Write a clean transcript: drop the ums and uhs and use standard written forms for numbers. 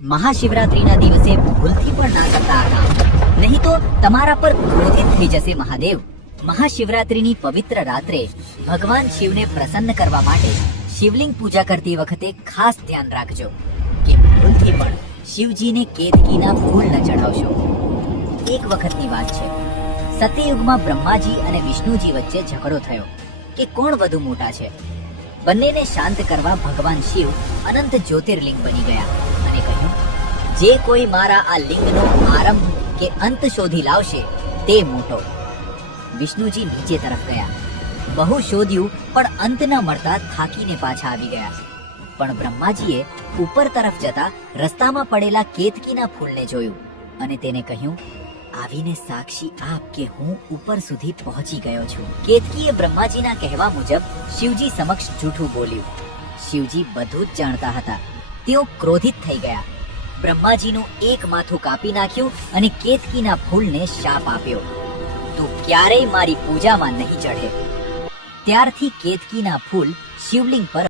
મહાશિવરાત્રીના દિવસે ભૂલથી પણ ના કરતા હતા, નહીં તો તમારા પર ક્રોધિત થઈ જશે મહાદેવ. મહાશિવરાત્રીની પવિત્ર રાત્રે ભગવાન શિવને પ્રસન્ન કરવા માટે શિવલિંગ પૂજા કરતી વખતે ખાસ ધ્યાન રાખજો કે ભૂલથી પણ શિવજીને કેતકીના ફૂલ ન ચઢાવશો. એક વખતની વાત છે, સતયુગમાં બ્રહ્માજી અને વિષ્ણુજી વચ્ચે ઝઘડો થયો કે કોણ વધુ મોટા છે. બંનેને શાંત કરવા ભગવાન શિવ અનંત જ્યોતિર્લિંગ બની ગયા અને કહ્યું, જે કોઈ મારા આ લિંગનો આરંભ કે અંત શોધી લાવશે તે મોટો. વિષ્ણુજી નીચે તરફ ગયા, બહુ શોધ્યું પણ અંત ન મળતા થાકીને પાછા આવી ગયા. પણ બ્રહ્માજીએ ઉપર તરફ જતા રસ્તામાં પડેલા કેતકીના ફૂલને જોયું અને તેને કહ્યું, આવીને સાક્ષી આપ કે હું ઉપર સુધી પહોંચી ગયો છું. કેતકીએ બ્રહ્માજીના કહેવા મુજબ શિવજી સમક્ષ જૂઠું બોલ્યું. શિવજી બધું જ જાણતા હતા. તેઓ ક્રોધિત થઈ ગયા. બ્રહ્માજીનું એક માથું કાપી નાખ્યું અને કેતકીના ફૂલને શાપ આપ્યો, તું ક્યારેય મારી પૂજામાં નહીં ચઢે. ત્યારથી કેતકીના ફૂલ શિવલિંગ પર